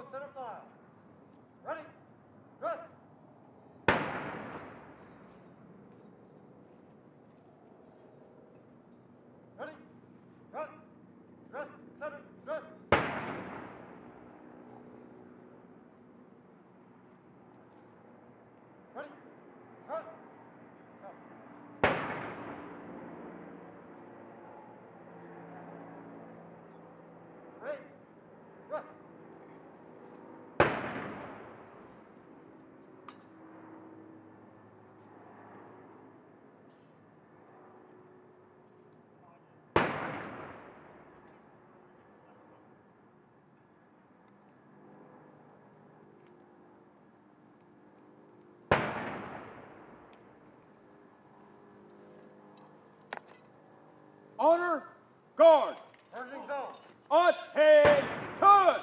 row, center file. Ready? Dress. Ready? Run. Dress. Center. Dress. Ready? Run. Go. Ready? Dress. Honor, guard, Turning zone. attention!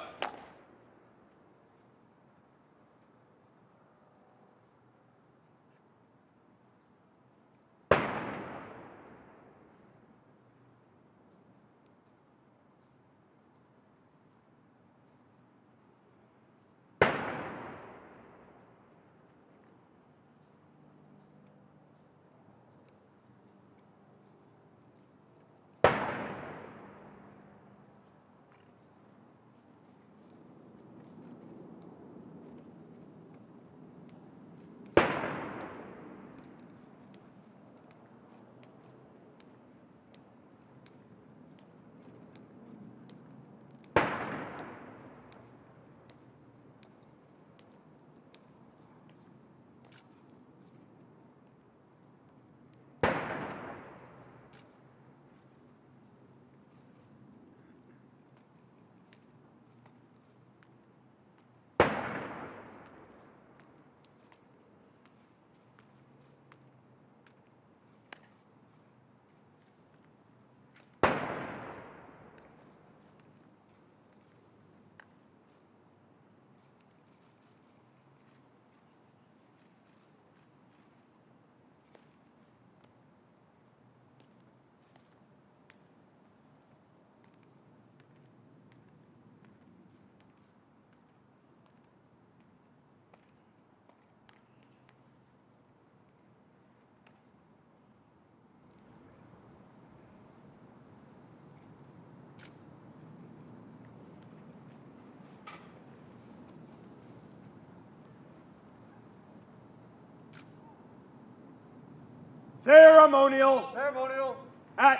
Ceremonial Ceremonial. at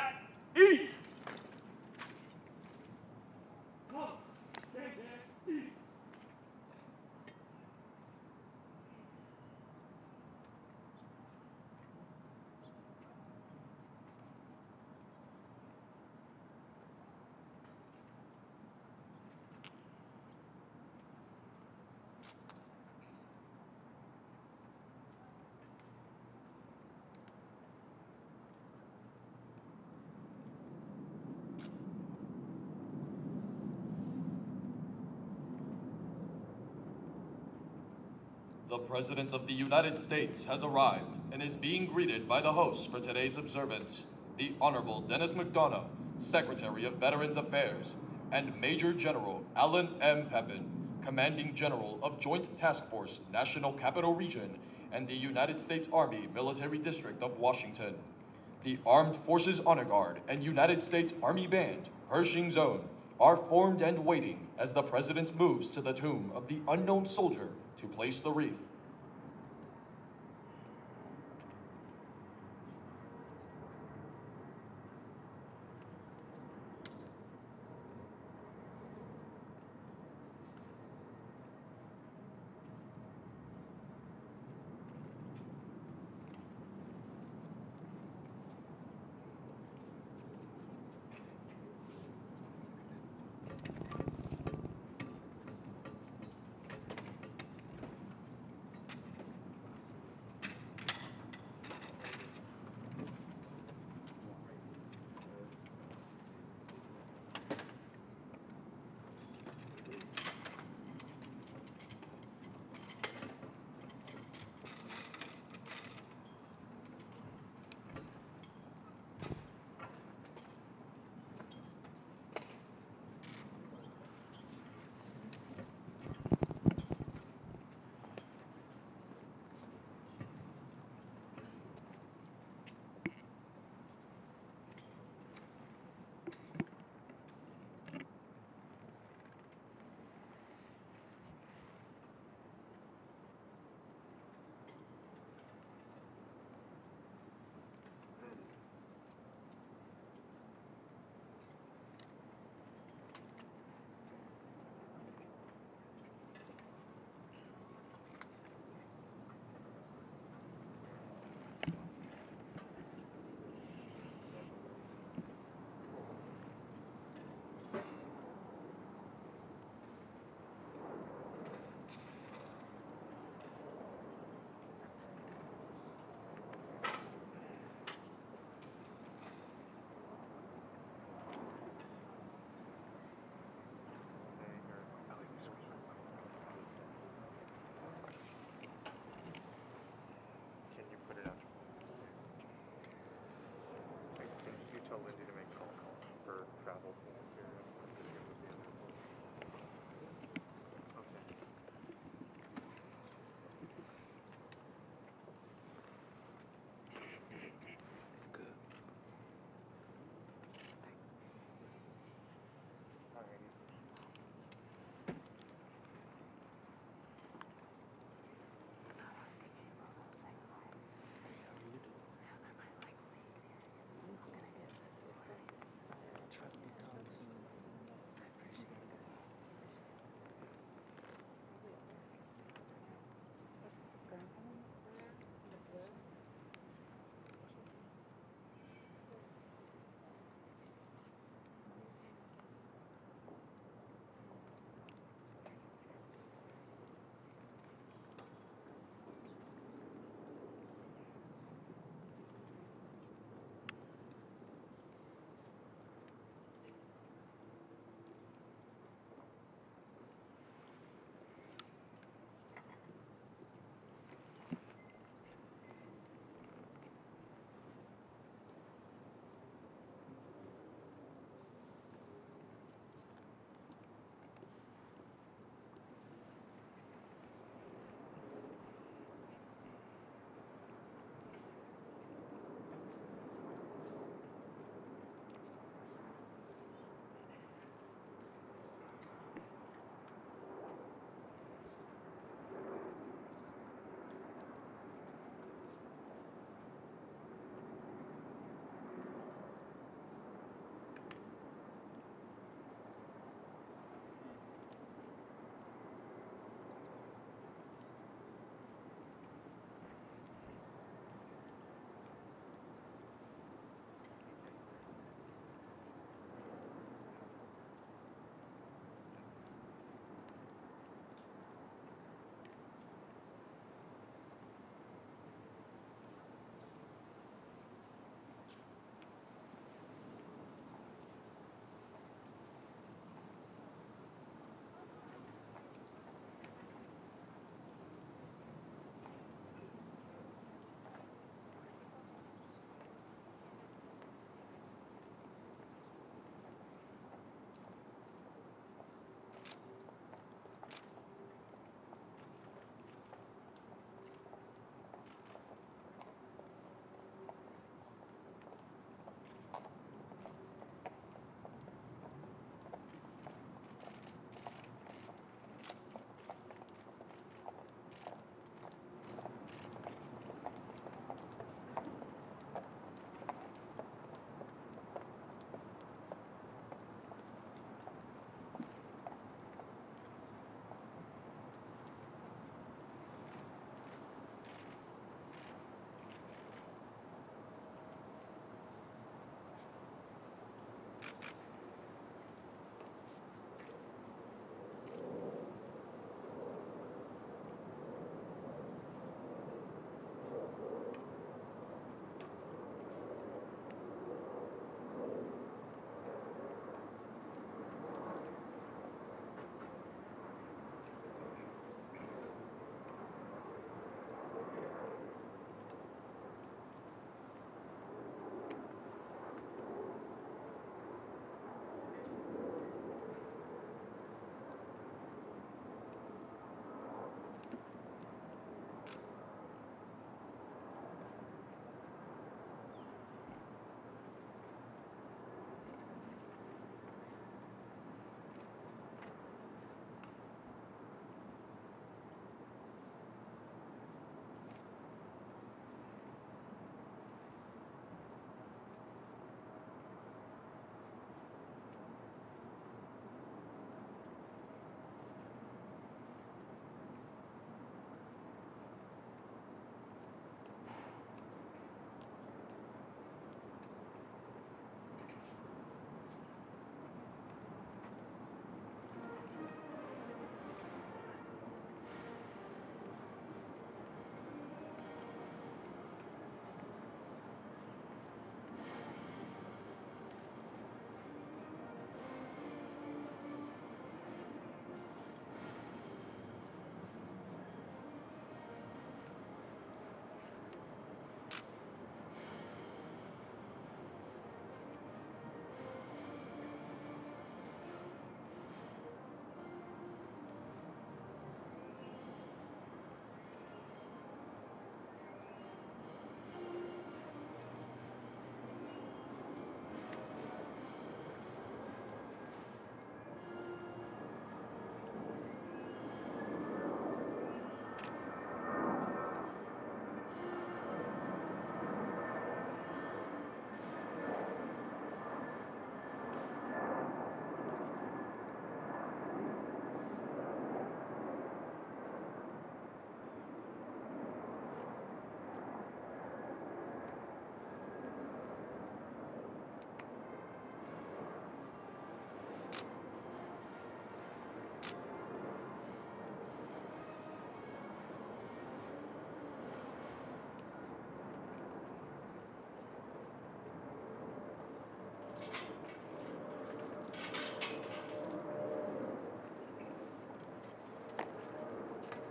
ease. The President of the United States has arrived and is being greeted by the host for today's observance, the Honorable Dennis McDonough, Secretary of Veterans Affairs, and Major General Alan M. Pepin, Commanding General of Joint Task Force, National Capital Region, and the United States Army Military District of Washington. The Armed Forces Honor Guard and United States Army Band, Pershing Zone, are formed and waiting as the President moves to the tomb of the unknown soldier to place the wreath.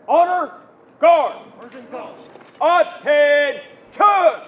Honor, guard. Urgent go. Attention!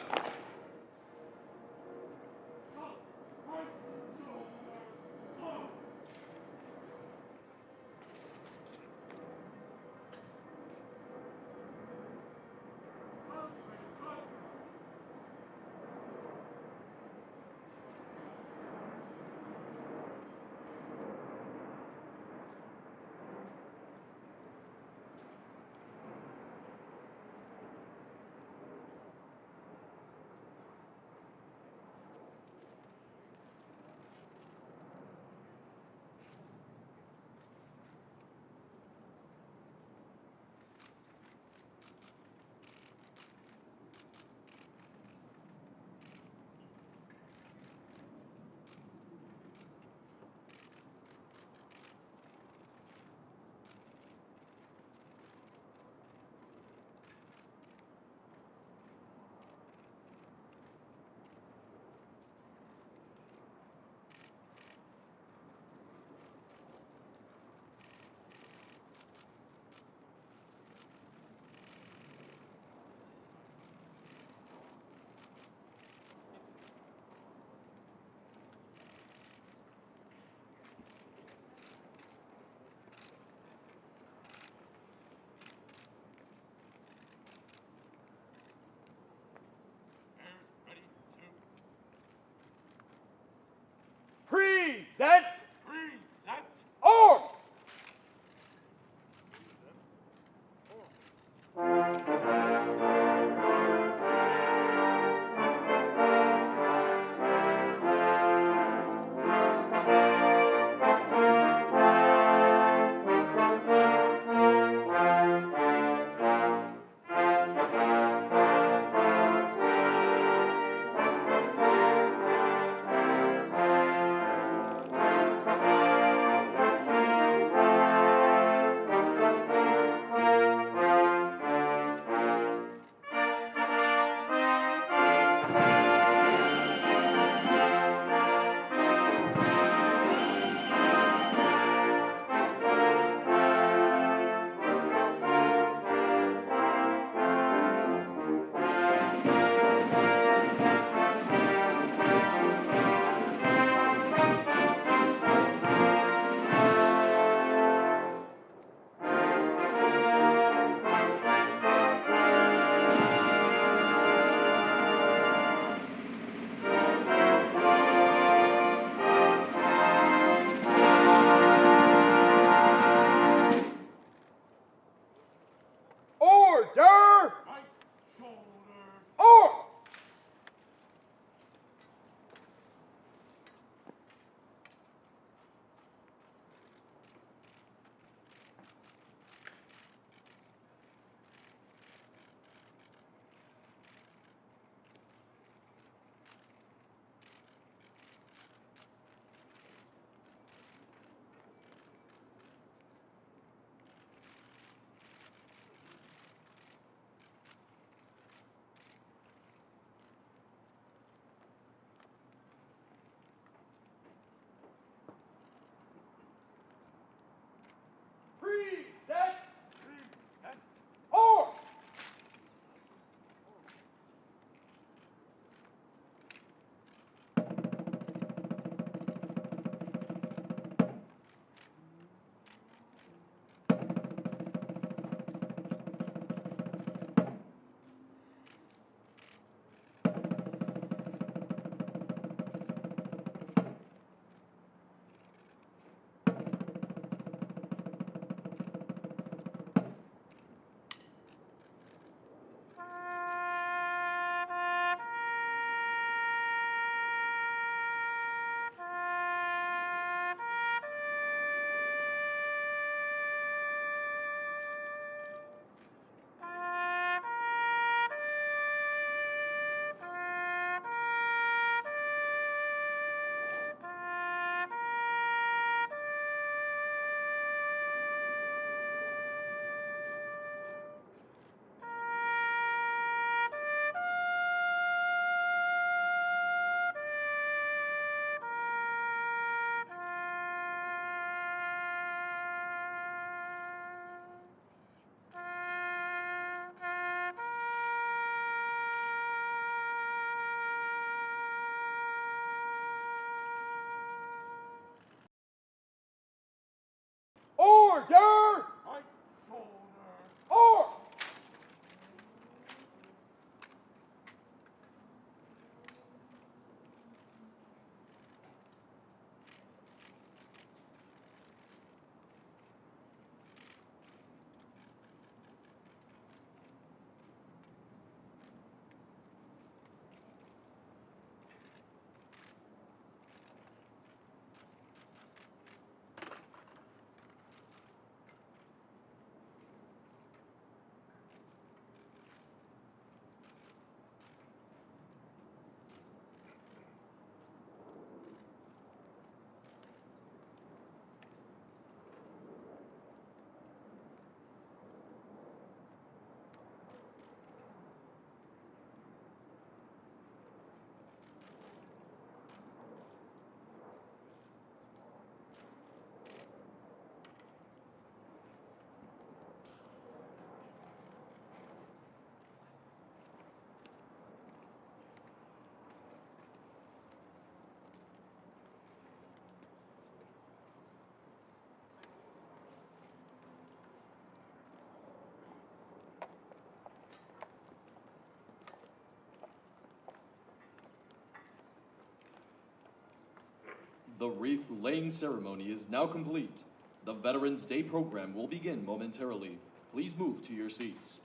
The wreath laying ceremony is now complete. The Veterans Day program will begin momentarily. Please move to your seats.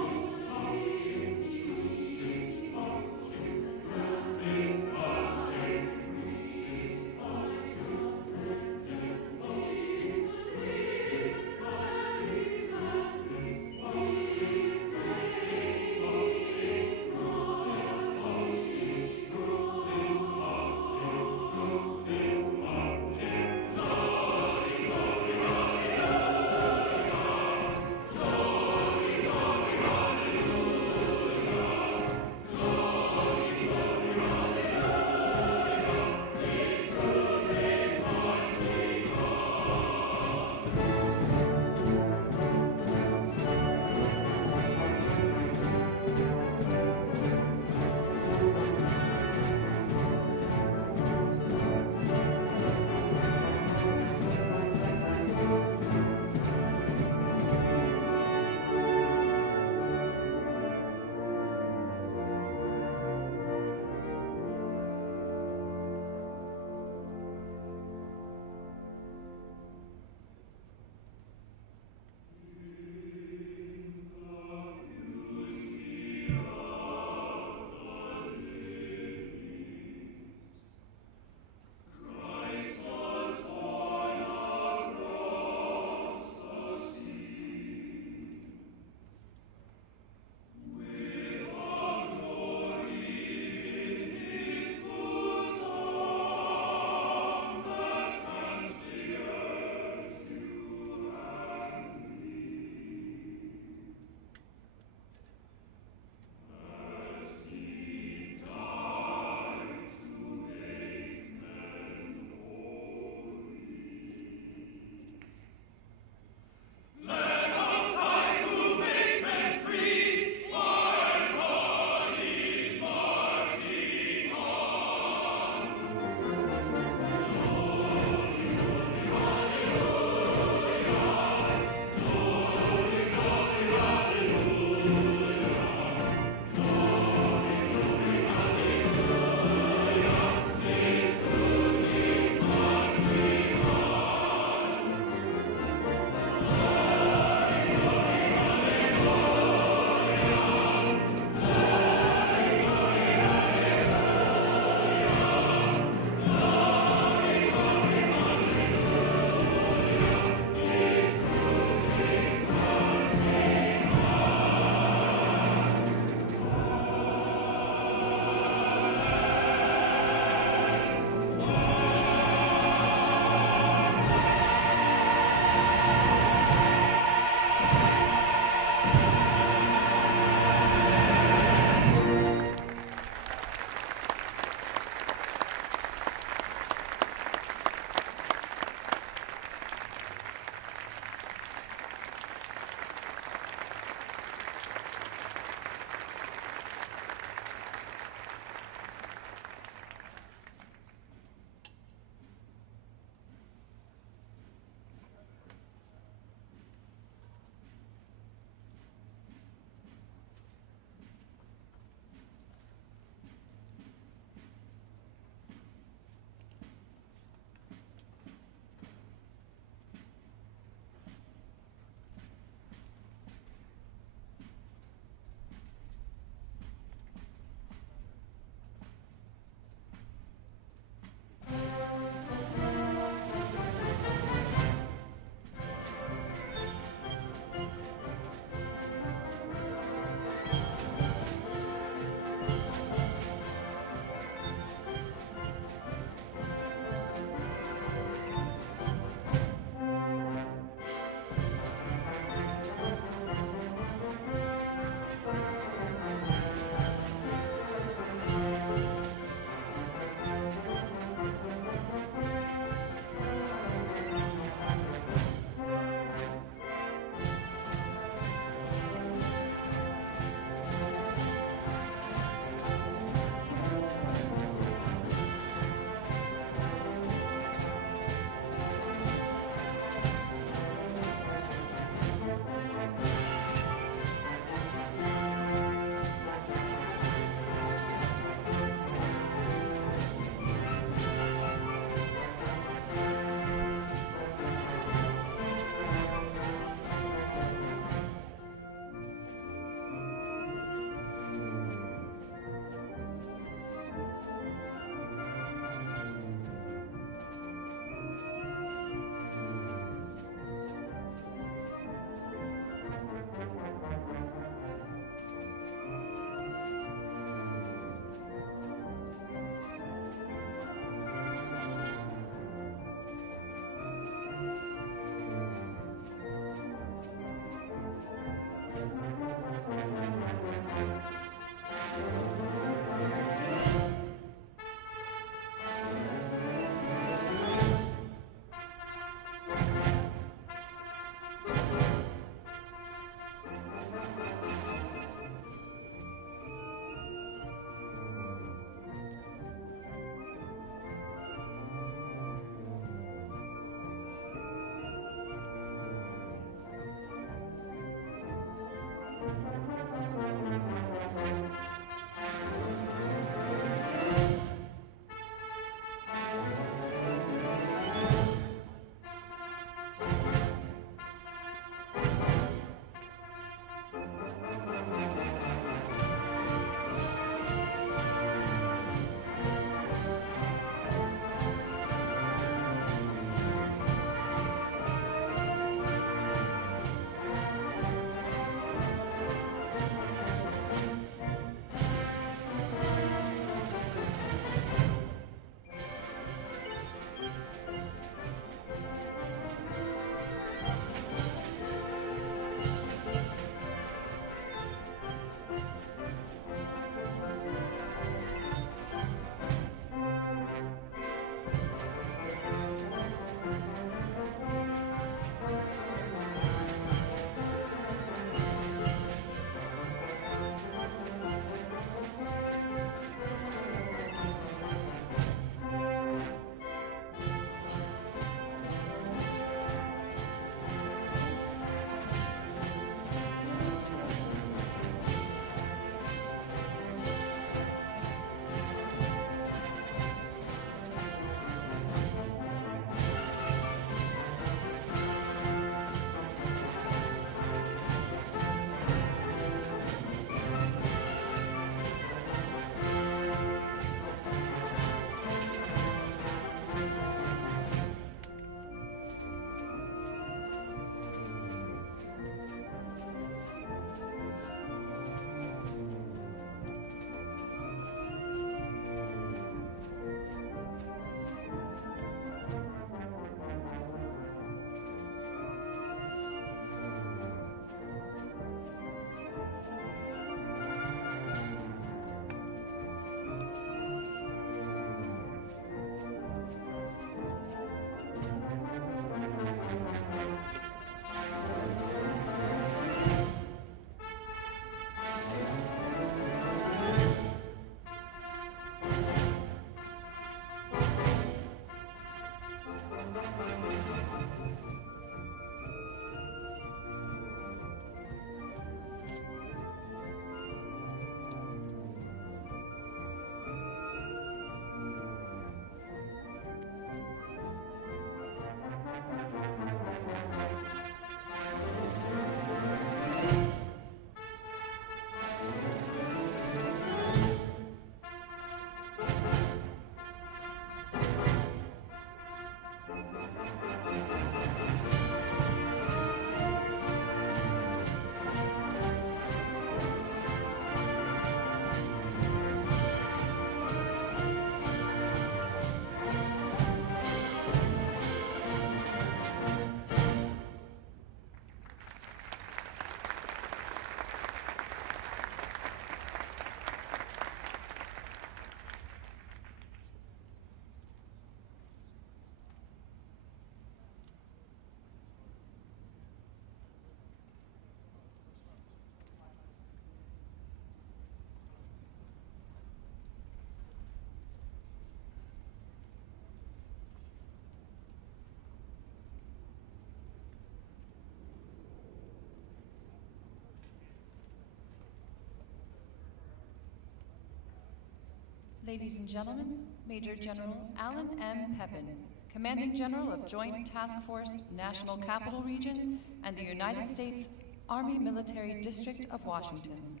Ladies and gentlemen, Major General Alan M. Pepin, Commanding General of Joint Task Force, National Capital Region, and the United States Army Military District of Washington.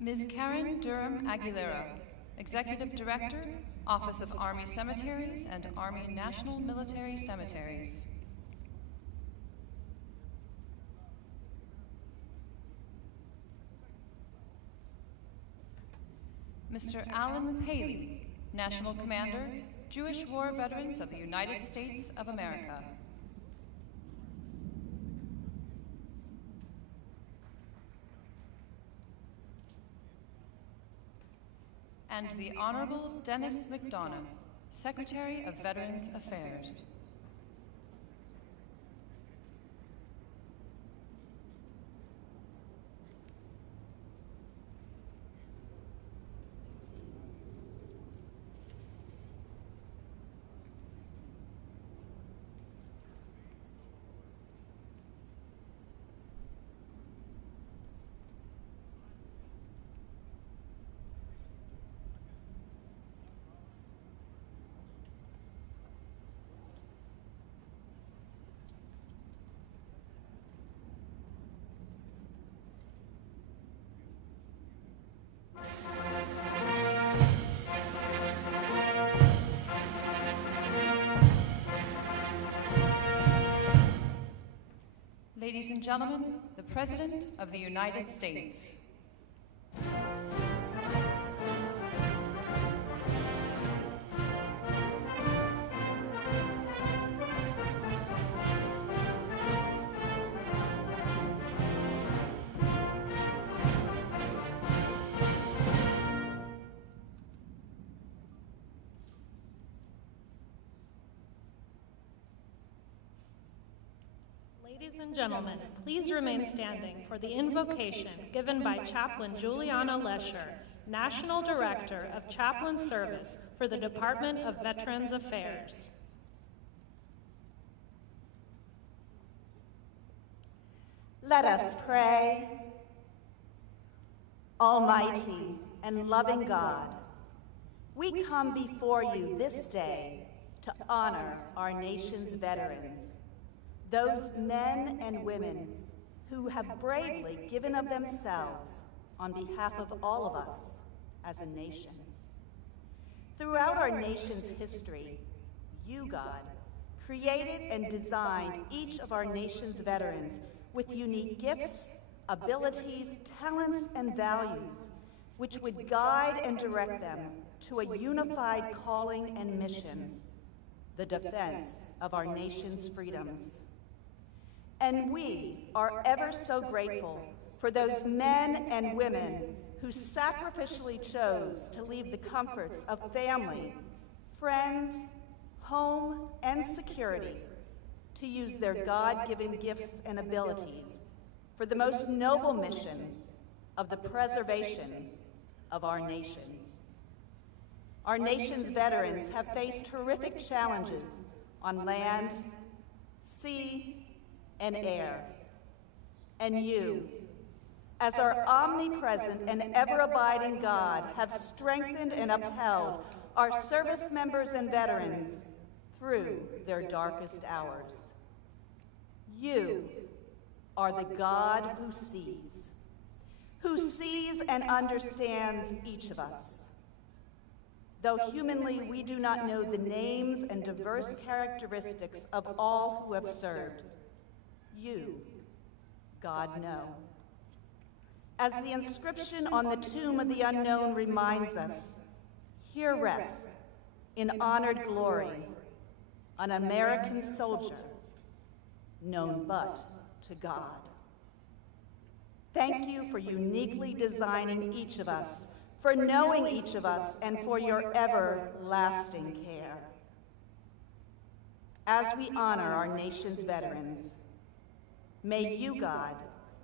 Ms. Karen Durham Aguilera, Executive Director, Office of Army Cemeteries and Army National Military Cemeteries. Mr. Alan Paley, National Commander, Jewish War Veterans of the United States of America. And the Honorable Dennis McDonough, Secretary of Veterans Affairs. Ladies and gentlemen, the President of the United States. Ladies and gentlemen, please remain standing for the invocation given by Chaplain Juliana Lesher, National Director of Chaplain Service for the Department of Veterans Affairs. Let us pray. Almighty and loving God, we come before you this day to honor our nation's veterans, those men and women who have bravely given of themselves on behalf of all of us as a nation. Throughout our nation's history, you, God, created and designed each of our nation's veterans with unique gifts, abilities, talents, and values, which would guide and direct them to a unified calling and mission, the defense of our nation's freedoms. And we are ever so grateful for those men and women who sacrificially chose to leave the comforts of family, friends, home, and security to use their God-given gifts and abilities for the most noble mission of the preservation of our nation. Our nation's veterans have faced horrific challenges on land, sea, and air. And you, as our omnipresent and ever-abiding God, have strengthened and upheld our service members and veterans through their darkest hours. You are the God who sees and understands each of us. Though humanly we do not know the names and diverse characteristics of all who have served, you, God, know. As the inscription on the tomb of the unknown reminds us, here rests, in honored glory, an American soldier known but to God. Thank you for uniquely designing each of us, for knowing each of us, and for your everlasting care. As we honor our nation's veterans, may you, God,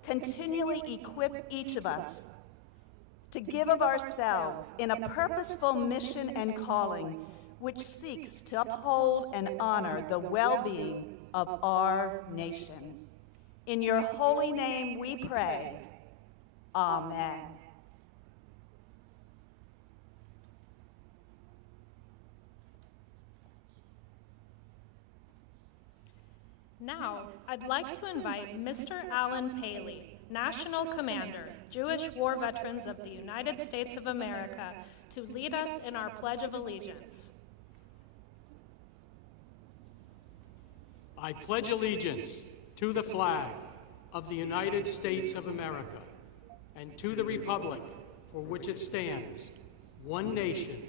continually equip each of us to give of ourselves in a purposeful mission and calling which seeks to uphold and honor the well-being of our nation. In your holy name we pray. Amen. Now, I'd like to invite Mr. Alan Paley, National Commander, Jewish War Veterans of the United States of America, to lead us in our Pledge of Allegiance. I pledge allegiance to the flag of the United States of America and to the republic for which it stands, one nation,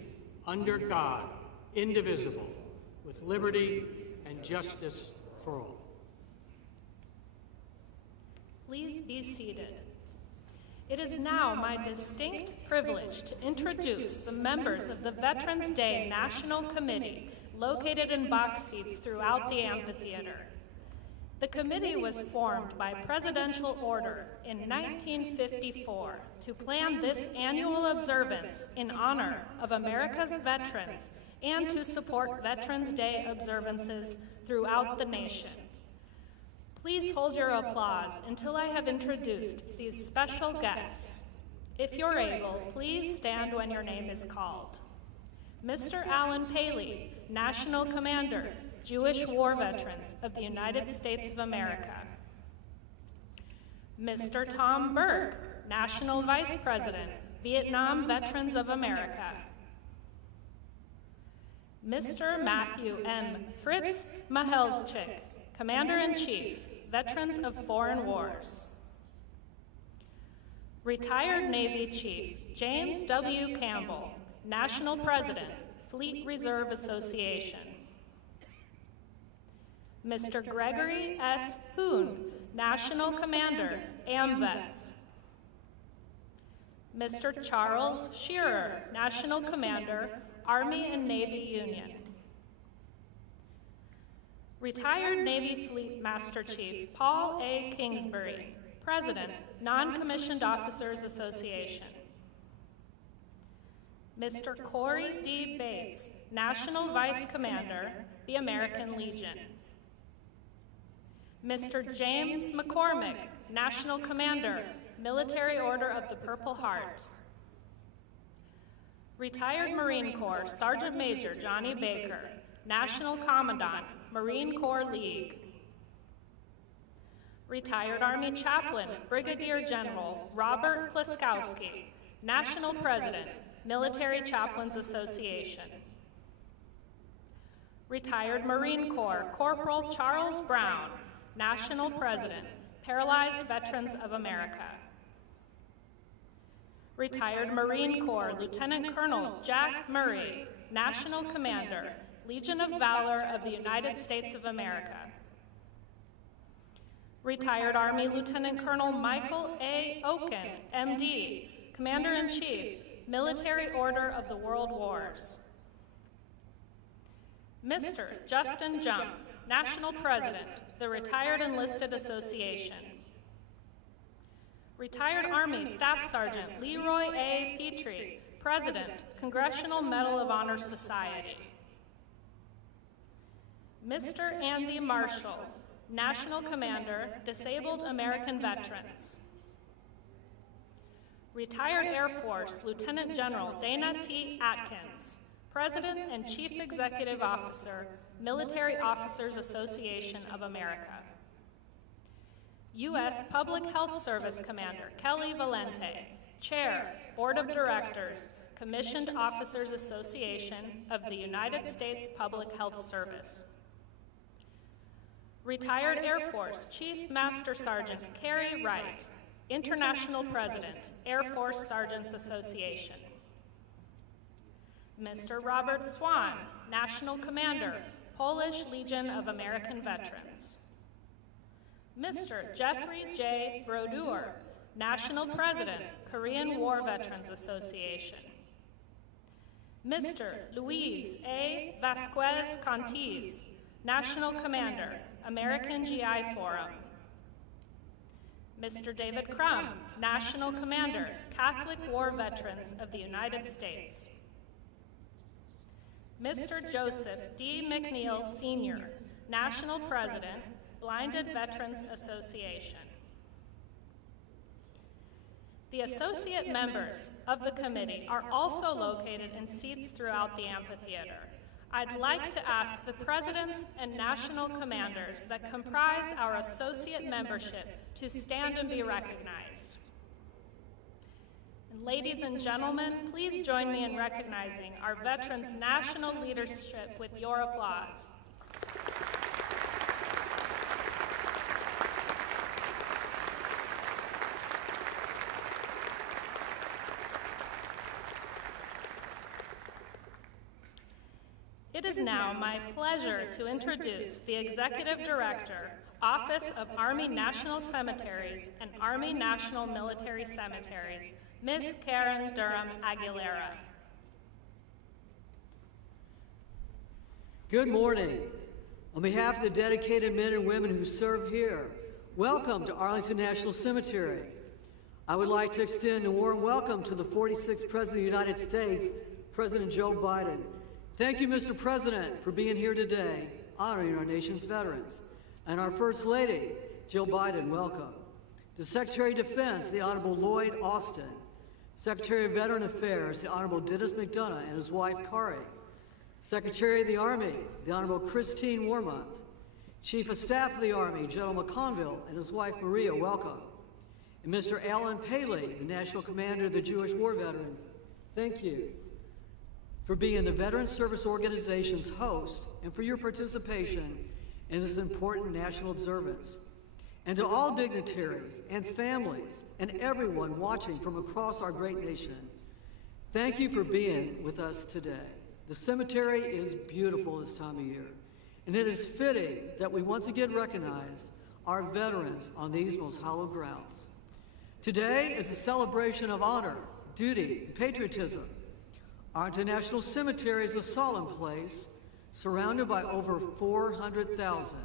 under God, indivisible, with liberty and justice for all. Please be seated. It is now my distinct privilege to introduce the members of the Veterans Day National Committee located in box seats throughout the amphitheater. The committee was formed by presidential order in 1954 to plan this annual observance in honor of America's veterans and to support Veterans Day observances throughout the nation. Please hold your applause until I have introduced these special guests. If you're able, please stand when your name is called. Mr. Alan Paley, National Commander, Jewish War Veterans of the United States of America. Mr. Tom Burke, National Vice President, Vietnam Veterans of America. Mr. Matthew M. Fritz Mahelchik, Commander-in-Chief, Veterans of Foreign Wars. Retired Navy Chief James W. Campbell, National President, Fleet Reserve Association. Mr. Gregory S. Hoon, National Commander, AMVETS. Mr. Charles Shearer, National Commander, Army and Navy Union. Retired Navy Fleet Master Chief Paul A. Kingsbury, President, Non-Commissioned Officers Association. Mr. Corey D. Bates, National Vice Commander, the American Legion. Mr. James McCormick, National Commander, Military Order of the Purple Heart. Retired Marine Corps Sergeant Major Johnny Baker, National Commandant, Marine Corps League. Retired Army Chaplain Brigadier General Robert Pliskowski, National President, Military Chaplains Association. Retired Marine Corps Corporal Charles Brown, National President, Paralyzed Veterans of America. Retired Marine Corps Lieutenant Colonel Jack Murray, National Commander, Legion of Valor of the United States of America. Retired Army Lieutenant Colonel Michael A. Oken, MD, Commander-in-Chief, Military Order of the World Wars. Mr. Justin Jump, National President, the Retired Enlisted Association. Retired Army Staff Sergeant Leroy A. Petrie, President, Congressional Medal of Honor Society. Mr. Andy Marshall, National Commander, Disabled American Veterans. Retired Air Force Lieutenant General Dana T. Atkins, President and Chief Executive Officer, Military Officers Association of America. U.S. Public Health Service Commander Kelly Valente, Chair, Board of Directors, Commissioned Officers Association of the United States Public Health Service. Retired Air Force Chief Master Sergeant Carrie Wright, International President, Air Force Sergeants Association. Mr. Robert Swan, National Commander, Polish Legion of American Veterans. Mr. Jeffrey J. Brodeur, National President, Korean War Veterans Association. Mr. Luis A. Vasquez Contiz, National Commander, American GI Forum. Mr. David Crum, National Commander, Catholic War Veterans of the United States. Mr. Joseph D. McNeil, Sr., National President, Blinded Veterans Association. The associate members of the committee are also located in seats throughout the amphitheater. I'd like to ask the presidents and national commanders that comprise our associate membership to stand and be recognized. And ladies and gentlemen, please join me in recognizing our veterans' national leadership with your applause. It is now my pleasure to introduce the Executive Director, Office of Army National Cemeteries and Army National Military Cemeteries, Ms. Karen Durham Aguilera. Good morning. On behalf of the dedicated men and women who serve here, welcome to Arlington National Cemetery. I would like to extend a warm welcome to the 46th President of the United States, President Joe Biden. Thank you, Mr. President, for being here today, honoring our nation's veterans. And our First Lady, Jill Biden, welcome. To Secretary of Defense, the Honorable Lloyd Austin. Secretary of Veteran Affairs, the Honorable Dennis McDonough and his wife, Kari. Secretary of the Army, the Honorable Christine Wormuth. Chief of Staff of the Army, General McConville and his wife, Maria, welcome. And Mr. Alan Paley, the National Commander of the Jewish War Veterans, thank you for being the Veteran Service Organization's host and for your participation in this important national observance. And to all dignitaries and families and everyone watching from across our great nation, thank you for being with us today. The cemetery is beautiful this time of year, and it is fitting that we once again recognize our veterans on these most hallowed grounds. Today is a celebration of honor, duty, and patriotism. Arlington National Cemetery is a solemn place surrounded by over 400,000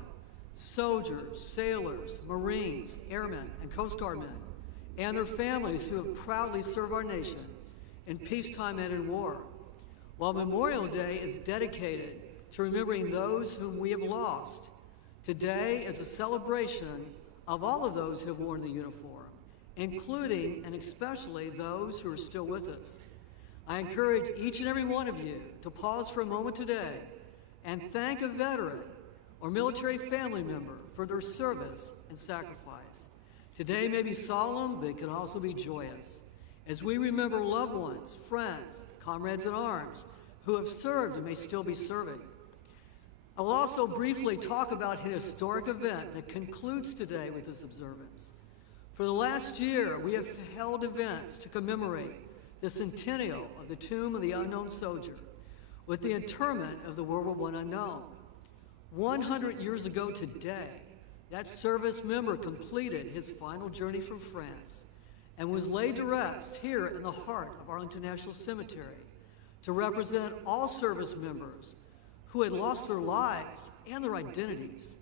soldiers, sailors, Marines, airmen, and Coast Guard men, and their families who have proudly served our nation in peacetime and in war. While Memorial Day is dedicated to remembering those whom we have lost, today is a celebration of all of those who have worn the uniform, including and especially those who are still with us. I encourage each and every one of you to pause for a moment today and thank a veteran or military family member for their service and sacrifice. Today may be solemn, but it can also be joyous, as we remember loved ones, friends, comrades in arms who have served and may still be serving. I will also briefly talk about an historic event that concludes today with this observance. For the last year, we have held events to commemorate the centennial of the Tomb of the Unknown Soldier with the interment of the World War I unknown. 100 years ago today, that service member completed his final journey from France and was laid to rest here in the heart of Arlington National Cemetery to represent all service members who had lost their lives and their identities.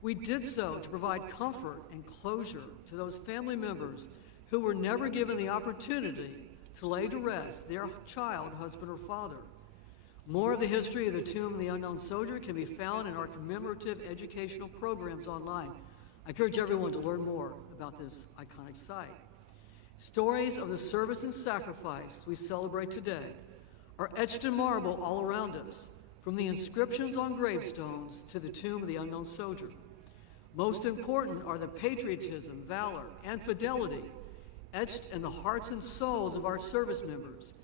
We did so to provide comfort and closure to those family members who were never given the opportunity to lay to rest their child, husband, or father. More of the history of the Tomb of the Unknown Soldier can be found in our commemorative educational programs online. I encourage everyone to learn more about this iconic site. Stories of the service and sacrifice we celebrate today are etched in marble all around us, from the inscriptions on gravestones to the Tomb of the Unknown Soldier. Most important are the patriotism, valor, and fidelity etched in the hearts and souls of our service members,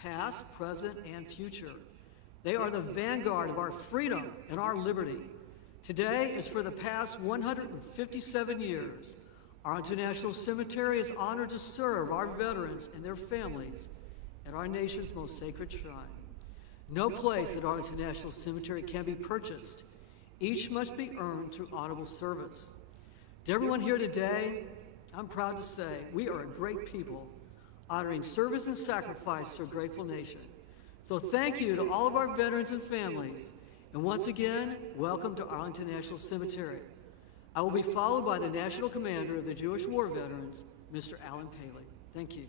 past, present, and future. They are the vanguard of our freedom and our liberty. Today, as for the past 157 years, Arlington National Cemetery is honored to serve our veterans and their families at our nation's most sacred shrine. No place at Arlington National Cemetery can be purchased. Each must be earned through honorable service. To everyone here today, I'm proud to say we are a great people, honoring service and sacrifice to a grateful nation. So thank you to all of our veterans and families, and once again, welcome to Arlington National Cemetery. I will be followed by the National Commander of the Jewish War Veterans, Mr. Alan Paley. Thank you.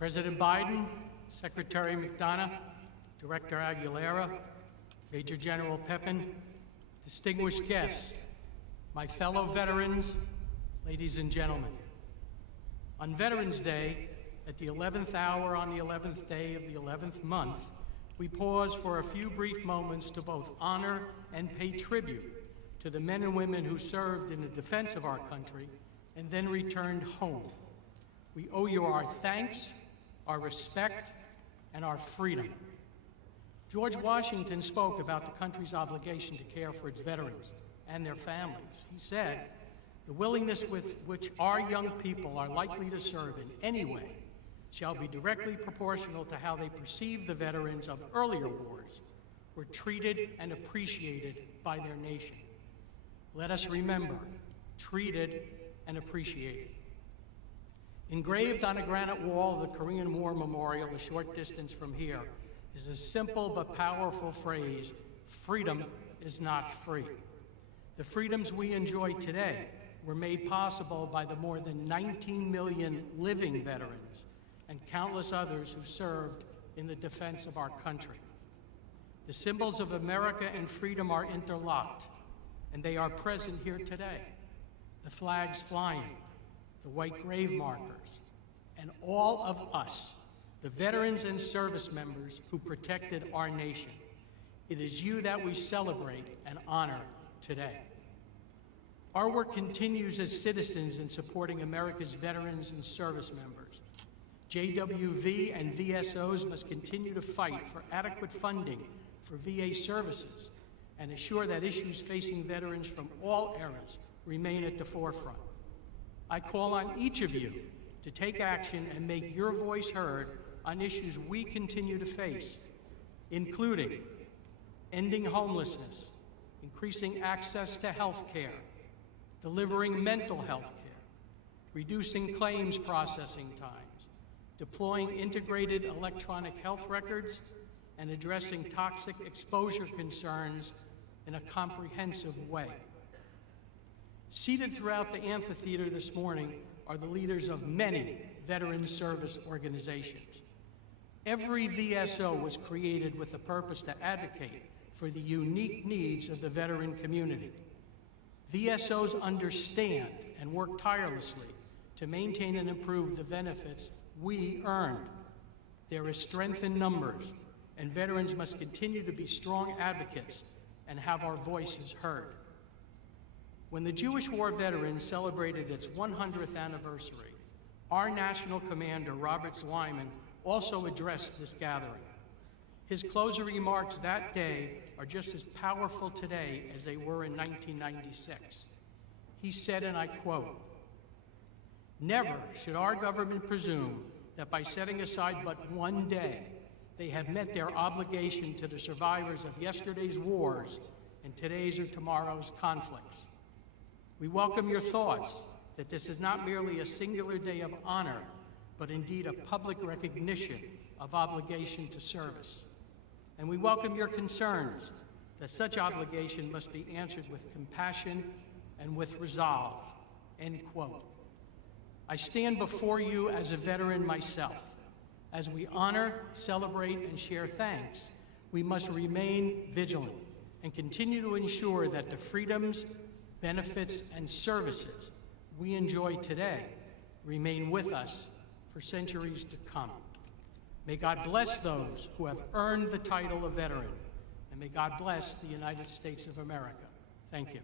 President Biden, Secretary McDonough, Director Aguilera, Major General Pepin, distinguished guests, my fellow veterans, ladies and gentlemen. On Veterans Day, at the 11th hour on the 11th day of the 11th month, we pause for a few brief moments to both honor and pay tribute to the men and women who served in the defense of our country and then returned home. We owe you our thanks, our respect, and our freedom. George Washington spoke about the country's obligation to care for its veterans and their families. He said, "The willingness with which our young people are likely to serve in any way shall be directly proportional to how they perceive the veterans of earlier wars were treated and appreciated by their nation." Let us remember, treated and appreciated. Engraved on a granite wall of the Korean War Memorial a short distance from here is a simple but powerful phrase: freedom is not free. The freedoms we enjoy today were made possible by the more than 19 million living veterans and countless others who served in the defense of our country. The symbols of America and freedom are interlocked, and they are present here today. The flags flying, the white grave markers, and all of us, the veterans and service members who protected our nation. It is you that we celebrate and honor today. Our work continues as citizens in supporting America's veterans and service members. JWV and VSOs must continue to fight for adequate funding for VA services and assure that issues facing veterans from all eras remain at the forefront. I call on each of you to take action and make your voice heard on issues we continue to face, including ending homelessness, increasing access to health care, delivering mental health care, reducing claims processing times, deploying integrated electronic health records, and addressing toxic exposure concerns in a comprehensive way. Seated throughout the amphitheater this morning are the leaders of many veteran service organizations. Every VSO was created with the purpose to advocate for the unique needs of the veteran community. VSOs understand and work tirelessly to maintain and improve the benefits we earned. There is strength in numbers, and veterans must continue to be strong advocates and have our voices heard. When the Jewish War Veterans celebrated its 100th anniversary, our national commander, Robert Zweiman, also addressed this gathering. His closing remarks that day are just as powerful today as they were in 1996. He said, and I quote, "Never should our government presume that by setting aside but one day, they have met their obligation to the survivors of yesterday's wars and today's or tomorrow's conflicts. We welcome your thoughts that this is not merely a singular day of honor, but indeed a public recognition of obligation to service. And we welcome your concerns that such obligation must be answered with compassion and with resolve," end quote. I stand before you as a veteran myself. As we honor, celebrate, and share thanks, we must remain vigilant and continue to ensure that the freedoms, benefits, and services we enjoy today remain with us for centuries to come. May God bless those who have earned the title of veteran, and may God bless the United States of America. Thank you.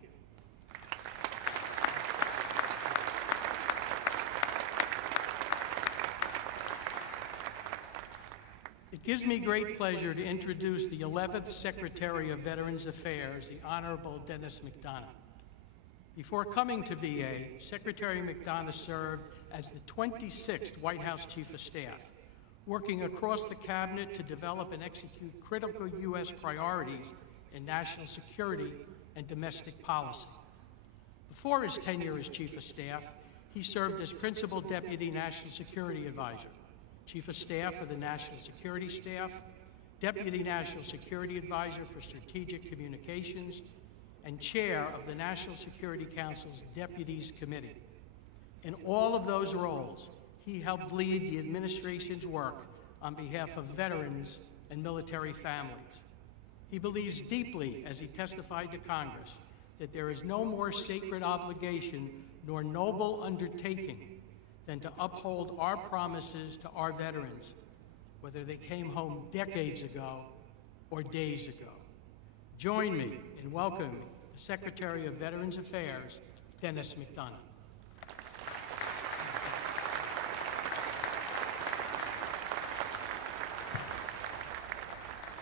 It gives me great pleasure to introduce the 11th Secretary of Veterans Affairs, the Honorable Dennis McDonough. Before coming to VA, Secretary McDonough served as the 26th White House Chief of Staff, working across the cabinet to develop and execute critical U.S. priorities in national security and domestic policy. Before his tenure as Chief of Staff, he served as Principal Deputy National Security Advisor, Chief of Staff of the National Security Staff, Deputy National Security Advisor for Strategic Communications, and Chair of the National Security Council's Deputies Committee. In all of those roles, he helped lead the administration's work on behalf of veterans and military families. He believes deeply, as he testified to Congress, that there is no more sacred obligation nor noble undertaking than to uphold our promises to our veterans, whether they came home decades ago or days ago. Join me in welcoming the Secretary of Veterans Affairs, Dennis McDonough.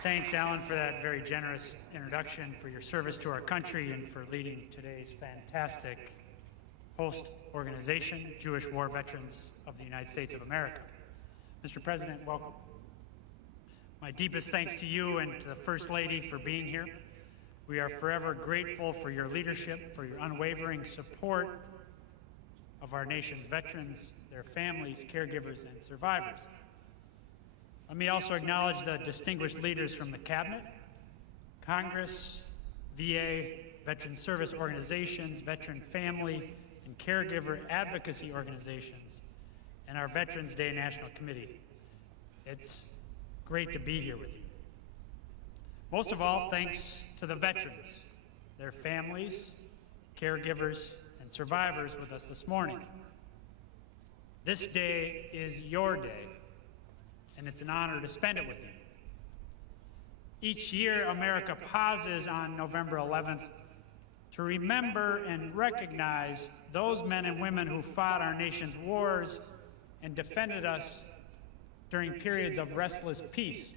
Thanks, Alan, for that very generous introduction, for your service to our country, and for leading today's fantastic host organization, Jewish War Veterans of the United States of America. Mr. President, welcome. My deepest thanks to you and to the First Lady for being here. We are forever grateful for your leadership, for your unwavering support of our nation's veterans, their families, caregivers, and survivors. Let me also acknowledge the distinguished leaders from the Cabinet, Congress, VA, veteran service organizations, veteran family and caregiver advocacy organizations, and our Veterans Day National Committee. It's great to be here with you. Most of all, thanks to the veterans, their families, caregivers, and survivors with us this morning. This day is your day, and it's an honor to spend it with you. Each year, America pauses on November 11th to remember and recognize those men and women who fought our nation's wars and defended us during periods of restless peace.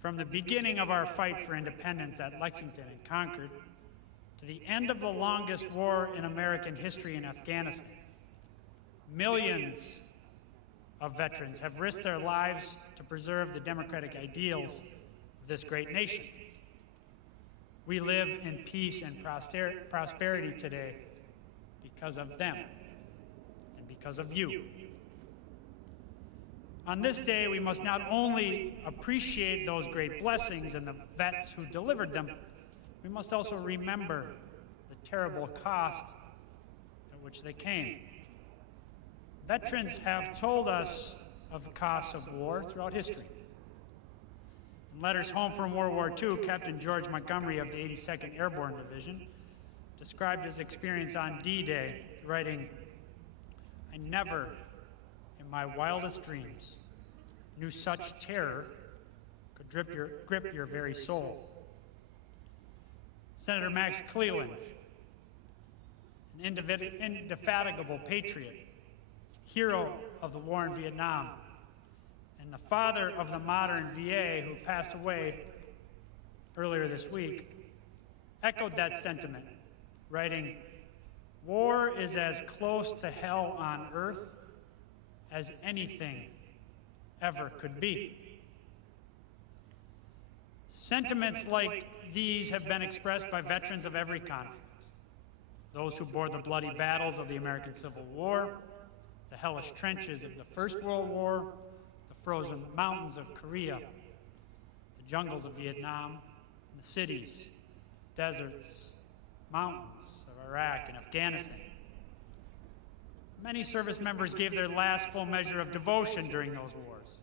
From the beginning of our fight for independence at Lexington and Concord to the end of the longest war in American history in Afghanistan, millions of veterans have risked their lives to preserve the democratic ideals of this great nation. We live in peace and prosperity today because of them and because of you. On this day, we must not only appreciate those great blessings and the vets who delivered them, we must also remember the terrible cost at which they came. Veterans have told us of the costs of war throughout history. In letters home from World War II, Captain George Montgomery of the 82nd Airborne Division described his experience on D-Day, writing, "I never, in my wildest dreams, knew such terror could grip your very soul." Senator Max Cleland, an indefatigable patriot, hero of the war in Vietnam, and the father of the modern VA, who passed away earlier this week, echoed that sentiment, writing, "War is as close to hell on earth as anything ever could be." Sentiments like these have been expressed by veterans of every conflict, those who bore the bloody battles of the American Civil War, the hellish trenches of the First World War, the frozen mountains of Korea, the jungles of Vietnam, and the cities, deserts, mountains of Iraq and Afghanistan. Many service members gave their last full measure of devotion during those wars,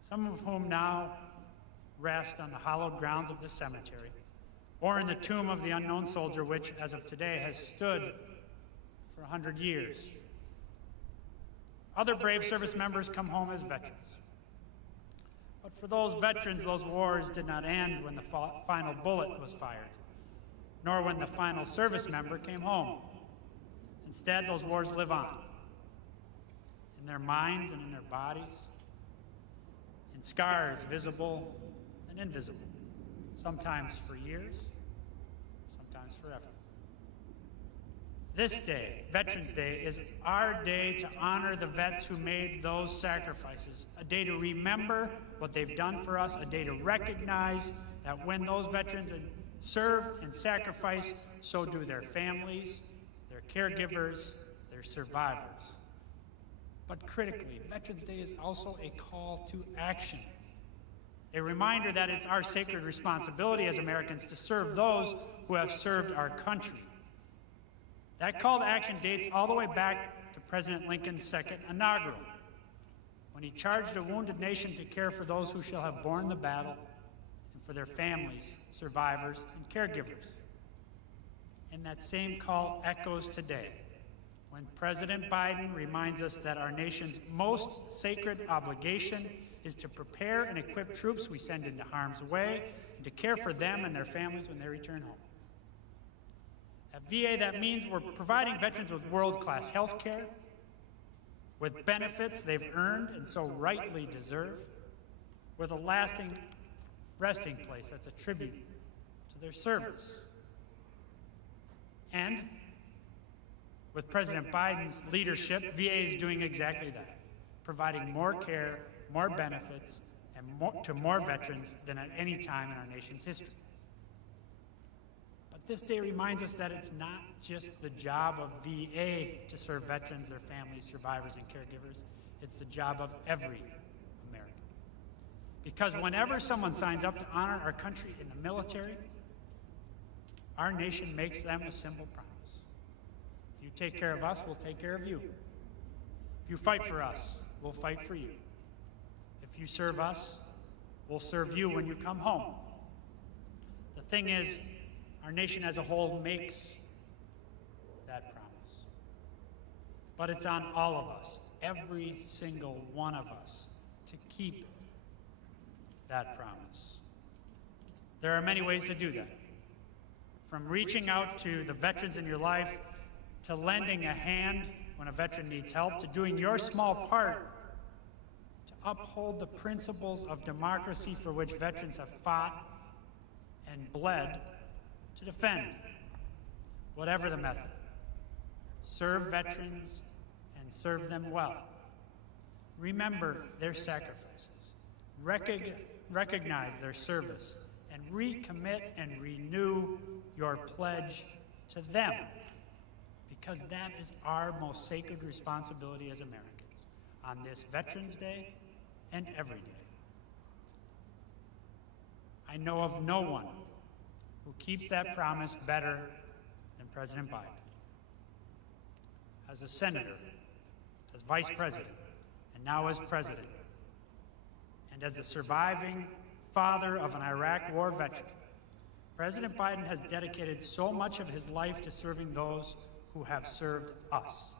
some of whom now rest on the hallowed grounds of the cemetery, or in the tomb of the unknown soldier, which, as of today, has stood for 100 years. Other brave service members come home as veterans. But for those veterans, those wars did not end when the final bullet was fired, nor when the final service member came home. Instead, those wars live on, in their minds and in their bodies, in scars visible and invisible, sometimes for years, sometimes forever. This day, Veterans Day, is our day to honor the vets who made those sacrifices, a day to remember what they've done for us, a day to recognize that when those veterans serve and sacrifice, so do their families, their caregivers, their survivors. But critically, Veterans Day is also a call to action, a reminder that it's our sacred responsibility as Americans to serve those who have served our country. That call to action dates all the way back to President Lincoln's second inaugural, when he charged a wounded nation to care for those who shall have borne the battle and for their families, survivors, and caregivers. And that same call echoes today when President Biden reminds us that our nation's most sacred obligation is to prepare and equip troops we send into harm's way and to care for them and their families when they return home. At VA, that means we're providing veterans with world-class health care, with benefits they've earned and so rightly deserve, with a lasting resting place that's a tribute to their service. And with President Biden's leadership, VA is doing exactly that, providing more care, more benefits, and to more veterans than at any time in our nation's history. But this day reminds us that it's not just the job of VA to serve veterans, their families, survivors, and caregivers. It's the job of every American. Because whenever someone signs up to honor our country in the military, our nation makes them a simple promise. If you take care of us, we'll take care of you. If you fight for us, we'll fight for you. If you serve us, we'll serve you when you come home. The thing is, our nation as a whole makes that promise. But it's on all of us, every single one of us, to keep that promise. There are many ways to do that. From reaching out to the veterans in your life, to lending a hand when a veteran needs help, to doing your small part to uphold the principles of democracy for which veterans have fought and bled to defend. Whatever the method, serve veterans and serve them well. Remember their sacrifices, recognize their service, and recommit and renew your pledge to them, because that is our most sacred responsibility as Americans on this Veterans Day and every day. I know of no one who keeps that promise better than President Biden. As a senator, as vice president, and now as president, and as the surviving father of an Iraq war veteran, President Biden has dedicated so much of his life to serving those who have served us.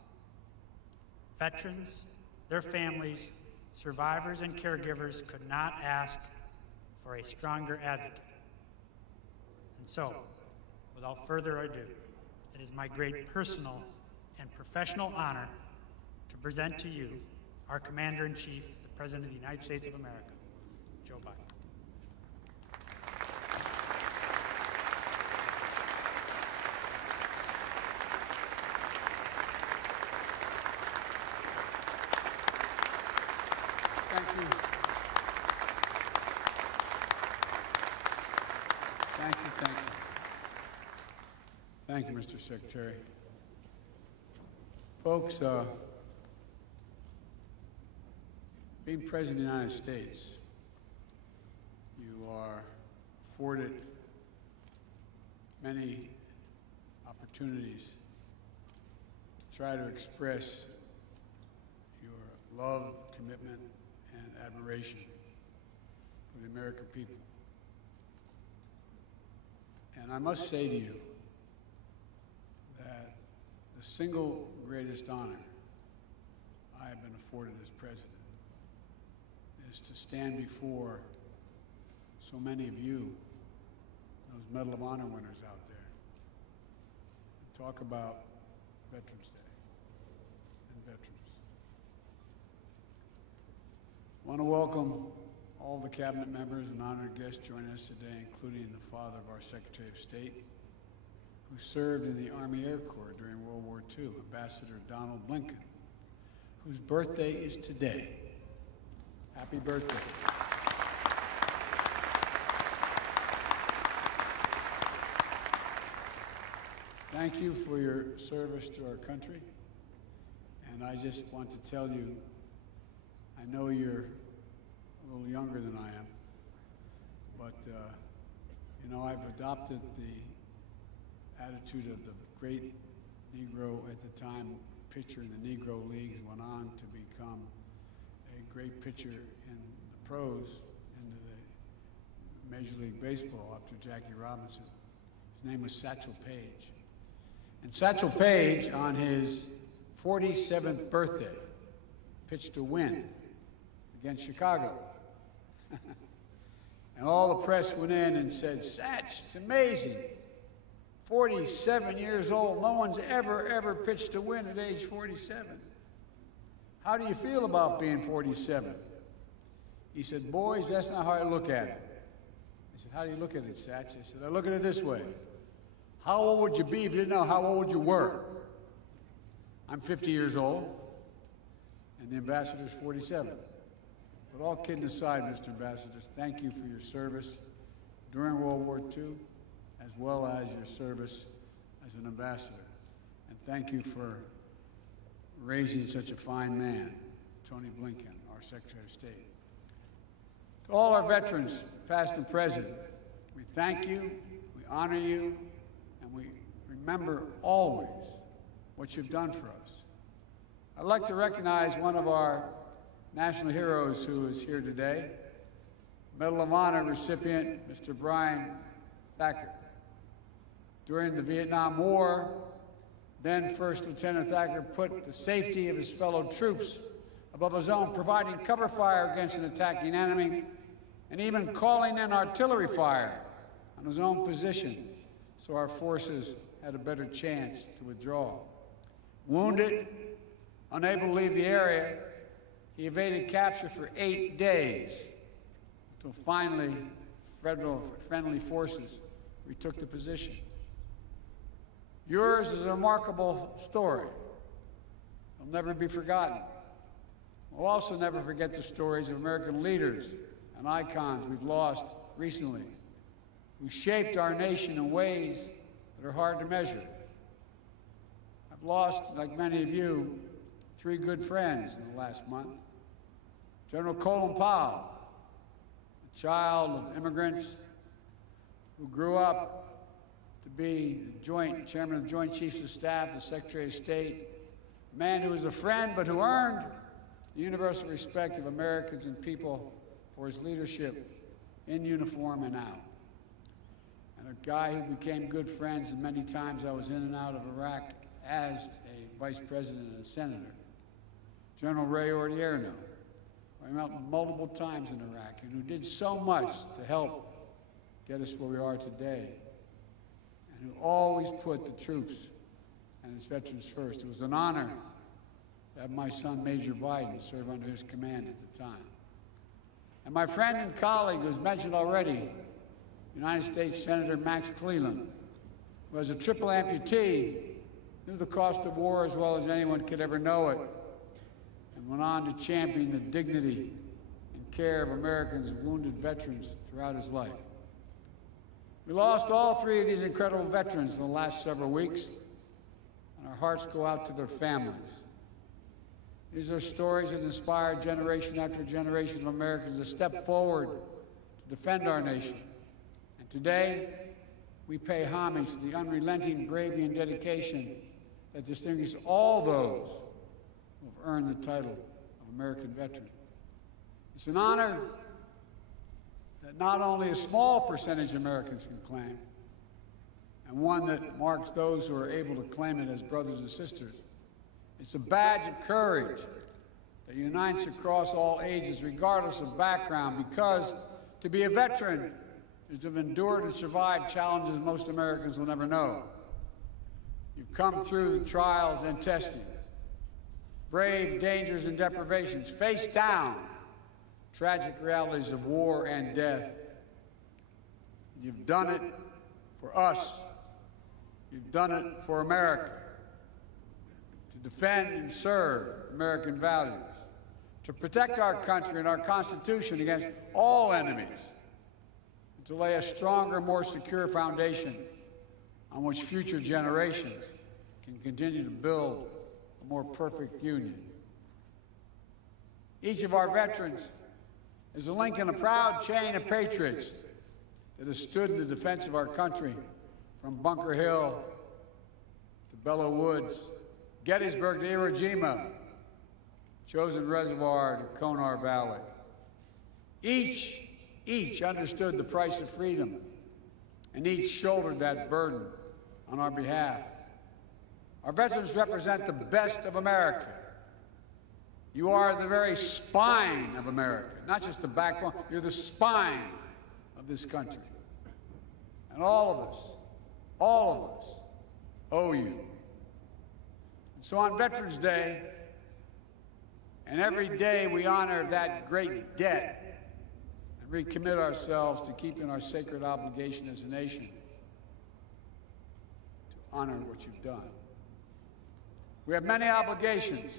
Veterans, their families, survivors, and caregivers could not ask for a stronger advocate. And so, without further ado, it is my great personal and professional honor to present to you our Commander-in-Chief, the President of the United States of America, Joe Biden. Thank you. Thank you, thank you. Thank you, Mr. Secretary. Folks, being President of the United States, you are afforded many opportunities to try to express your love, commitment, and admiration for the American people. And I must say to you that the single greatest honor I have been afforded as president is to stand before so many of you, those Medal of Honor winners out there, and talk about Veterans Day and veterans. I want to welcome all the cabinet members and honored guests joining us today, including the father of our Secretary of State, who served in the Army Air Corps during World War II, Ambassador Donald Blinken, whose birthday is today. Happy birthday. Thank you for your service to our country. And I just want to tell you, I know you're a little younger than I am, but you know, I've adopted the attitude of the great Negro at the time, pitcher in the Negro Leagues, went on to become a great pitcher in the pros, into the Major League Baseball after Jackie Robinson. His name was Satchel Paige. And Satchel Paige, on his 47th birthday, pitched a win against Chicago. And all the press went in and said, "Satch, it's amazing. 47 years old, no one's ever pitched a win at age 47. How do you feel about being 47? He said, "Boys, that's not how I look at it." I said, "How do you look at it, Satch?" I said, "I look at it this way. How old would you be if you didn't know how old you were? I'm 50 years old, and the ambassador's 47. But all kidding aside, Mr. Ambassador, thank you for your service during World War II, as well as your service as an ambassador. And thank you for raising such a fine man, Tony Blinken, our Secretary of State. To all our veterans, past and present, we thank you, we honor you, and we remember always what you've done for us. I'd like to recognize one of our national heroes who is here today, Medal of Honor recipient, Mr. Brian Thacker. During the Vietnam War, then First Lieutenant Thacker put the safety of his fellow troops above his own, providing cover fire against an attacking enemy, and even calling in artillery fire on his own position so our forces had a better chance to withdraw. Wounded, unable to leave the area, he evaded capture for 8 days until finally friendly forces retook the position. Yours is a remarkable story. It'll never be forgotten. We'll also never forget the stories of American leaders and icons we've lost recently, who shaped our nation in ways that are hard to measure. I've lost, like many of you, 3 good friends in the last month. General Colin Powell, a child of immigrants who grew up to be the chairman of the Joint Chiefs of Staff, the Secretary of State, a man who was a friend but who earned the universal respect of Americans and people for his leadership in uniform and out. And a guy who became good friends, and many times I was in and out of Iraq as a vice president and a senator. General Ray Odierno, who I met multiple times in Iraq, and who did so much to help get us where we are today, and who always put the troops and his veterans first. It was an honor to have my son, Major Biden, serve under his command at the time. And my friend and colleague, who was mentioned already, United States Senator Max Cleland, who as a triple amputee knew the cost of war as well as anyone could ever know it, and went on to champion the dignity and care of Americans and wounded veterans throughout his life. We lost all 3 of these incredible veterans in the last several weeks, and our hearts go out to their families. These are stories that inspire generation after generation of Americans to step forward to defend our nation. And today, we pay homage to the unrelenting bravery and dedication that distinguishes all those who have earned the title of American veteran. It's an honor that not only a small percentage of Americans can claim, and one that marks those who are able to claim it as brothers and sisters. It's a badge of courage that unites across all ages, regardless of background, because to be a veteran is to have endured and survived challenges most Americans will never know. You've come through the trials and testing, brave dangers and deprivations, faced down tragic realities of war and death. You've done it for us. You've done it for America, to defend and serve American values, to protect our country and our Constitution against all enemies, and to lay a stronger, more secure foundation on which future generations can continue to build a more perfect union. Each of our veterans is a link in a proud chain of patriots that has stood in the defense of our country from Bunker Hill to Belleau Woods, Gettysburg to Iwo Jima, Chosin Reservoir to Konar Valley. Each understood the price of freedom, and each shouldered that burden on our behalf. Our veterans represent the best of America. You are the very spine of America, not just the backbone, you're the spine of this country. And all of us owe you. And so on Veterans Day, and every day we honor that great debt and recommit ourselves to keeping our sacred obligation as a nation to honor what you've done. We have many obligations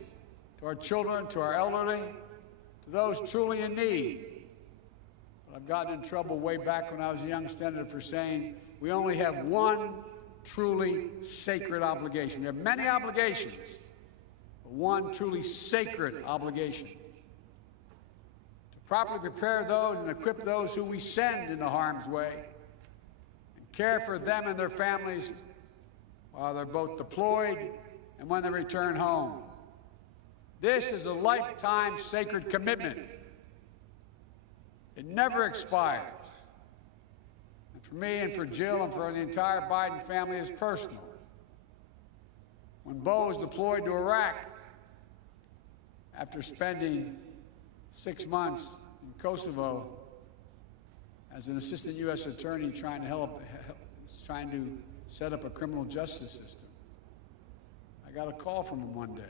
to our children, to our elderly, to those truly in need. But I've gotten in trouble way back when I was a young senator for saying we only have one truly sacred obligation. We have many obligations, but one truly sacred obligation. To properly prepare those and equip those who we send into harm's way, and care for them and their families while they're both deployed and when they return home. This is a lifetime sacred commitment. It never expires. And for me and for Jill and for the entire Biden family, it's personal. When Bo was deployed to Iraq, after spending 6 months in Kosovo as an assistant U.S. attorney trying to set up a criminal justice system, I got a call from him one day.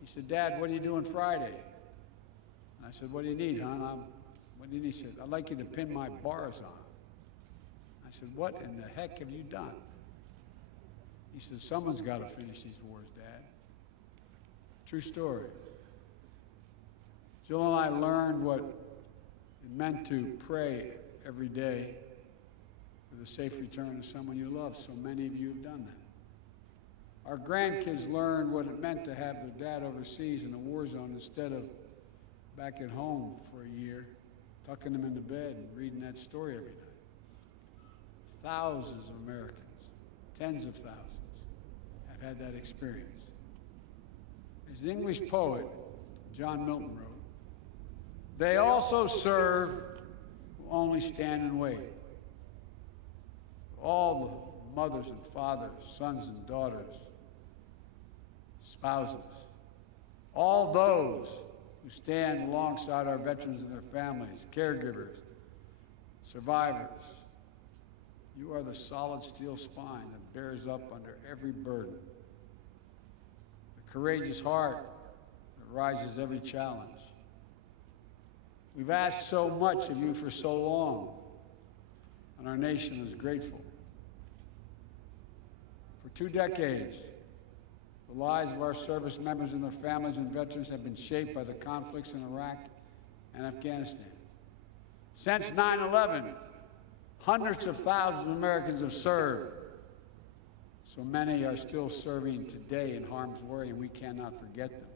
He said, "Dad, what are you doing Friday?" And I said, "What do you need, hon?" What do you need? He said, "I'd like you to pin my bars on." I said, "What in the heck have you done?" He said, "Someone's got to finish these wars, Dad." True story. Jill and I learned what it meant to pray every day for the safe return of someone you love. So many of you have done that. Our grandkids learned what it meant to have their dad overseas in a war zone instead of back at home for a year, tucking them into bed and reading that story every night. Thousands of Americans, tens of thousands, have had that experience. As the English poet John Milton wrote, "They also serve who only stand and wait." All the mothers and fathers, sons and daughters, spouses, all those who stand alongside our veterans and their families, caregivers, survivors, you are the solid steel spine that bears up under every burden, the courageous heart that rises every challenge. We've asked so much of you for so long, and our nation is grateful. For 2 decades, the lives of our service members and their families and veterans have been shaped by the conflicts in Iraq and Afghanistan. Since 9/11, hundreds of thousands of Americans have served. So many are still serving today in harm's way, and we cannot forget them.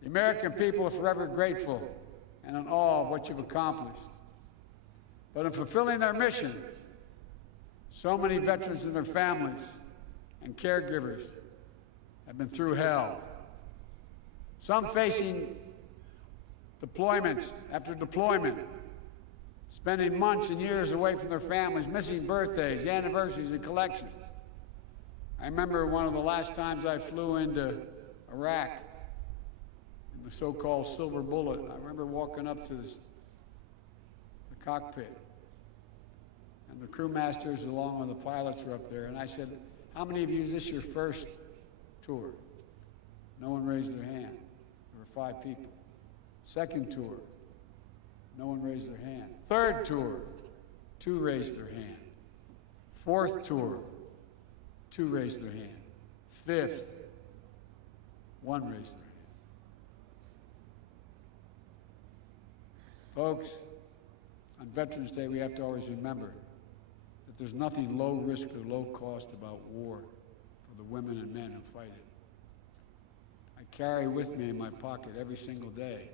The American people are forever grateful and in awe of what you've accomplished. But in fulfilling their mission, so many veterans and their families and caregivers have been through hell. Some facing deployments after deployment, spending months and years away from their families, missing birthdays, anniversaries, and collections. I remember one of the last times I flew into Iraq in the so-called Silver Bullet. I remember walking up to the cockpit, and the crew masters along with the pilots were up there, and I said, "How many of you, is this your first tour?" No one raised their hand. There were 5 people. Second tour, no one raised their hand. Third tour, 2 raised their hand. Fourth tour, 2 raised their hand. Fifth, 1 raised their hand. Folks, on Veterans Day, we have to always remember that there's nothing low risk or low cost about war for the women and men who fight it. I carry with me in my pocket every single day.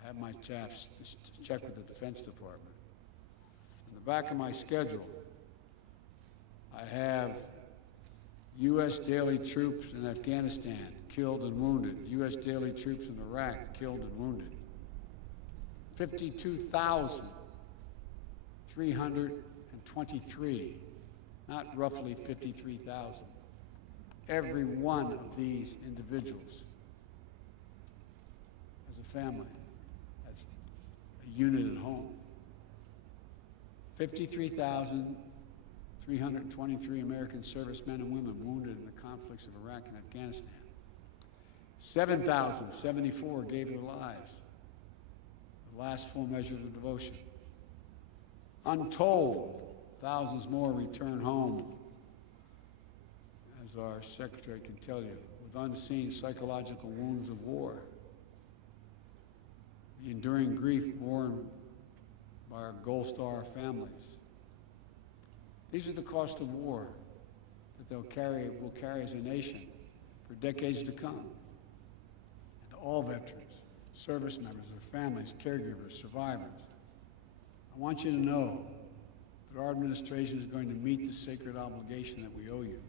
I have my checks to check with the Defense Department. In the back of my schedule, I have U.S. daily troops in Afghanistan, killed and wounded. U.S. daily troops in Iraq, killed and wounded. 52,323, not roughly 53,000. Every one of these individuals has a family, has a unit at home. 53,323 American servicemen and women wounded in the conflicts of Iraq and Afghanistan. 7,074 gave their lives, the last full measure of devotion. Untold, thousands more return home, as our secretary can tell you, with unseen psychological wounds of war. The enduring grief borne by our Gold Star families. These are the cost of war that we'll carry as a nation for decades to come. And all veterans, service members, their families, caregivers, survivors, I want you to know that our administration is going to meet the sacred obligation that we owe you.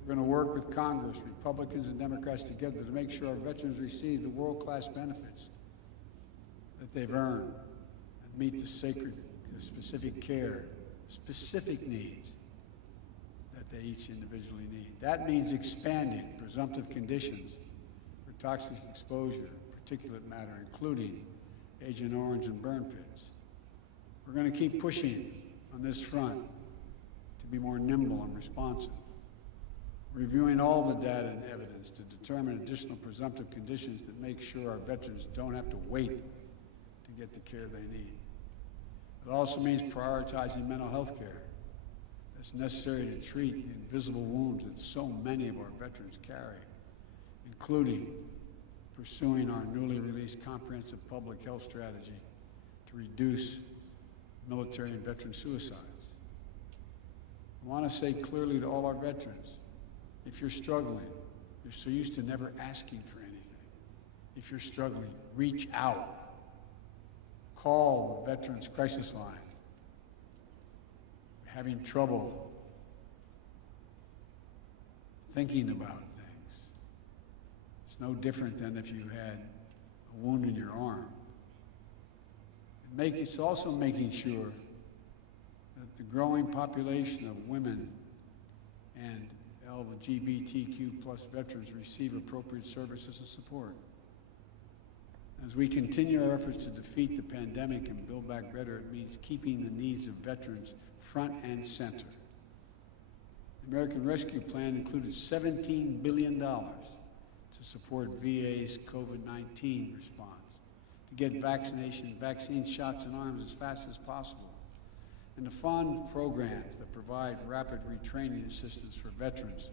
We're going to work with Congress, Republicans and Democrats together to make sure our veterans receive the world-class benefits that they've earned and meet the specific care, specific needs that they each individually need. That means expanding presumptive conditions for toxic exposure, particulate matter, including Agent Orange and burn pits. We're going to keep pushing on this front to be more nimble and responsive, reviewing all the data and evidence to determine additional presumptive conditions that make sure our veterans don't have to wait to get the care they need. It also means prioritizing mental health care that's necessary to treat the invisible wounds that so many of our veterans carry, including pursuing our newly released comprehensive public health strategy to reduce military and veteran suicides. I want to say clearly to all our veterans, if you're struggling, you're so used to never asking for anything. If you're struggling, reach out. Call the Veterans Crisis Line. Having trouble thinking about things. It's no different than if you had a wound in your arm. It's also making sure that the growing population of women and LGBTQ+ veterans receive appropriate services and support. As we continue our efforts to defeat the pandemic and build back better, it means keeping the needs of veterans front and center. The American Rescue Plan included $17 billion to support VA's COVID-19 response, to get vaccine shots in arms as fast as possible, and to fund programs that provide rapid retraining assistance for veterans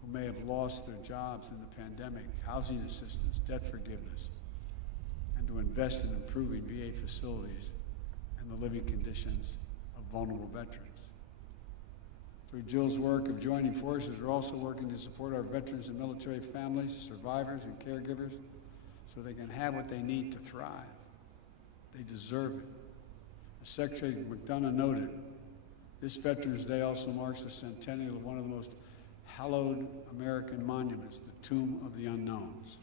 who may have lost their jobs in the pandemic, housing assistance, debt forgiveness, and to invest in improving VA facilities and the living conditions of vulnerable veterans. Through Jill's work of joining forces, we're also working to support our veterans and military families, survivors, and caregivers so they can have what they need to thrive. They deserve it. As Secretary McDonough noted, this Veterans Day also marks the centennial of one of the most hallowed American monuments, the Tomb of the Unknowns.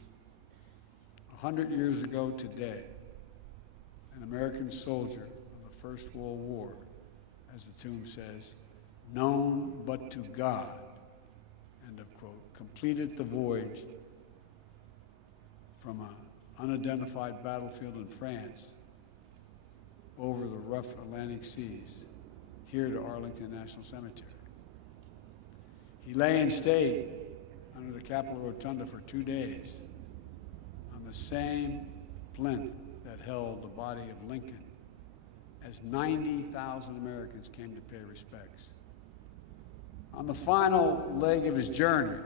100 years ago today, an American soldier of the First World War, as the tomb says, known but to God, end of quote, completed the voyage from an unidentified battlefield in France over the rough Atlantic seas, here to Arlington National Cemetery. He lay and stayed under the Capitol Rotunda for 2 days on the same plinth that held the body of Lincoln, as 90,000 Americans came to pay respects. On the final leg of his journey,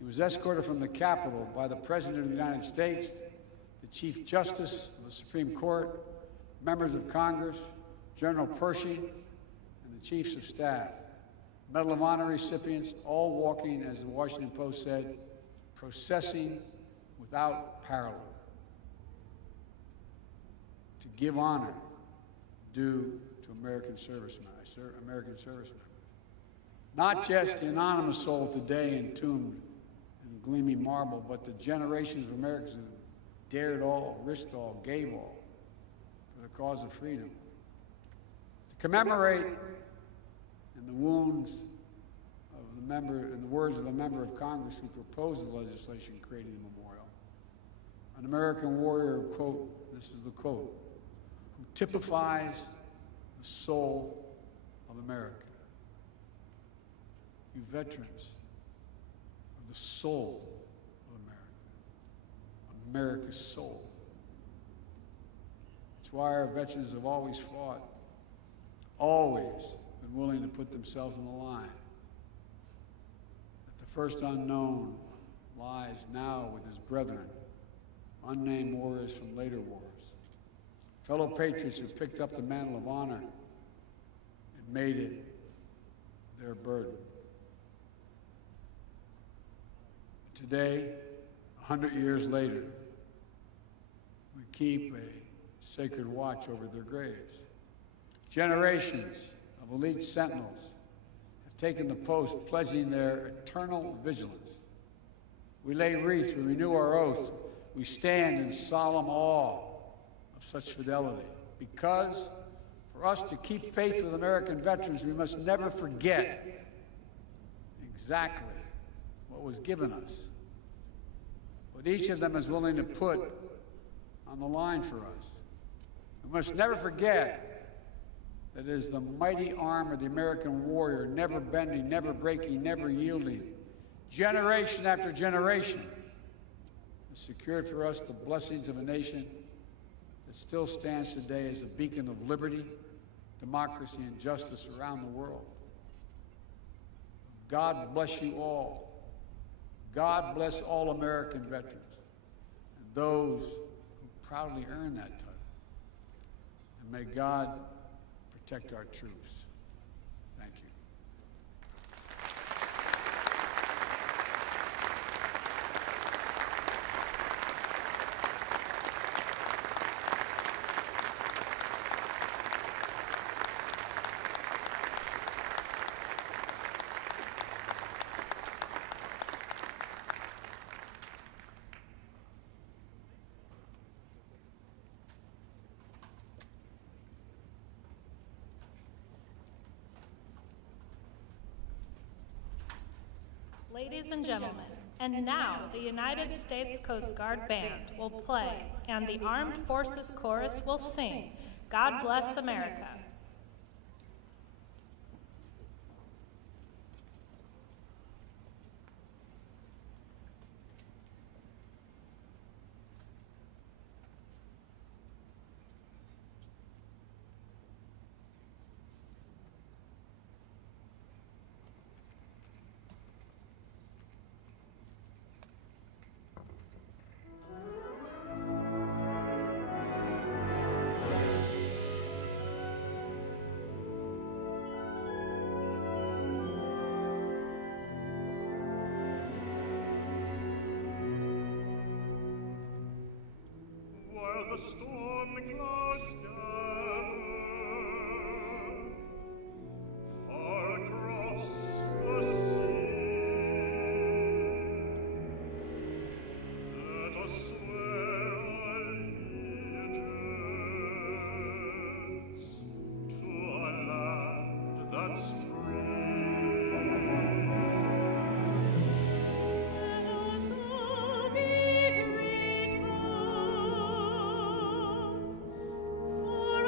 he was escorted from the Capitol by the President of the United States, the Chief Justice of the Supreme Court, members of Congress, General Pershing, and the Chiefs of Staff, Medal of Honor recipients, all walking, as the Washington Post said, processing without parallel, to give honor due to American servicemen. Not just the anonymous soul today entombed in gleaming marble, but the generations of Americans who dared all, risked all, gave all for the cause of freedom. To commemorate in the wounds of the member, in the words of a member of Congress who proposed the legislation creating the memorial, an American warrior, quote, this is the quote, who typifies the soul of America. You veterans are the soul of America, America's soul. It's why our veterans have always fought, always been willing to put themselves on the line. That the first unknown lies now with his brethren, unnamed warriors from later wars, fellow patriots who picked up the mantle of honor and made it their burden. Today, 100 years later, we keep a sacred watch over their graves. Generations of elite sentinels have taken the post, pledging their eternal vigilance. We lay wreath, we renew our oath, we stand in solemn awe of such fidelity, because for us to keep faith with American veterans, we must never forget exactly what was given us, what each of them is willing to put on the line for us. We must never forget that it is the mighty arm of the American warrior, never bending, never breaking, never yielding, generation after generation, has secured for us the blessings of a nation that still stands today as a beacon of liberty, democracy, and justice around the world. God bless you all. God bless all American veterans and those who proudly earn that title. And may God protect our troops. Thank you. Ladies and gentlemen, and now the United States Coast Guard Band will play, and the Armed Forces Chorus will sing, God Bless America. The storm clouds gather far across the sea. Let us swear allegiance to a land that's free. For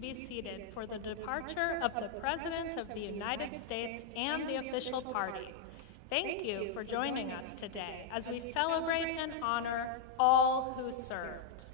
be seated for the departure of the President of the United States and the official party. Thank you for joining us today as we celebrate and honor all who served.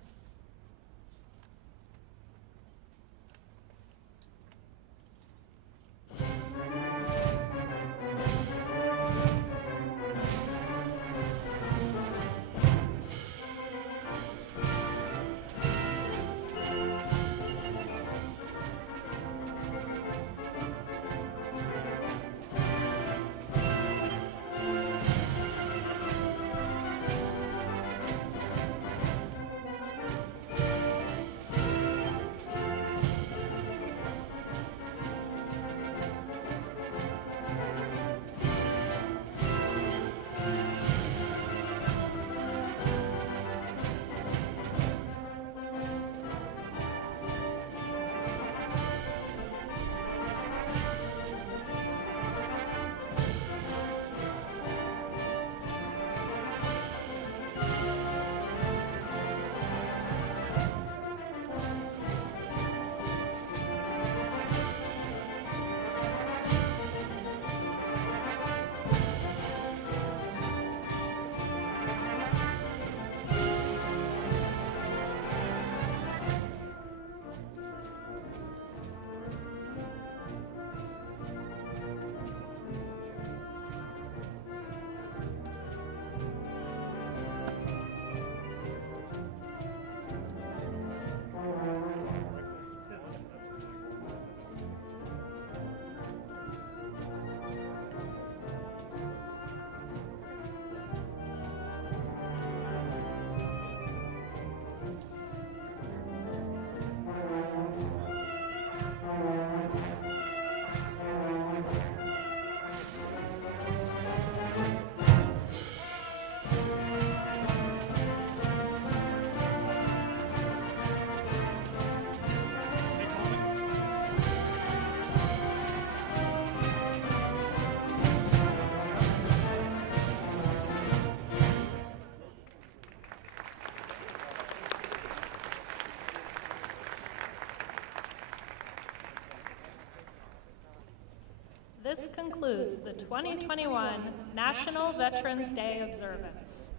This concludes the 2021 National Veterans Day observance.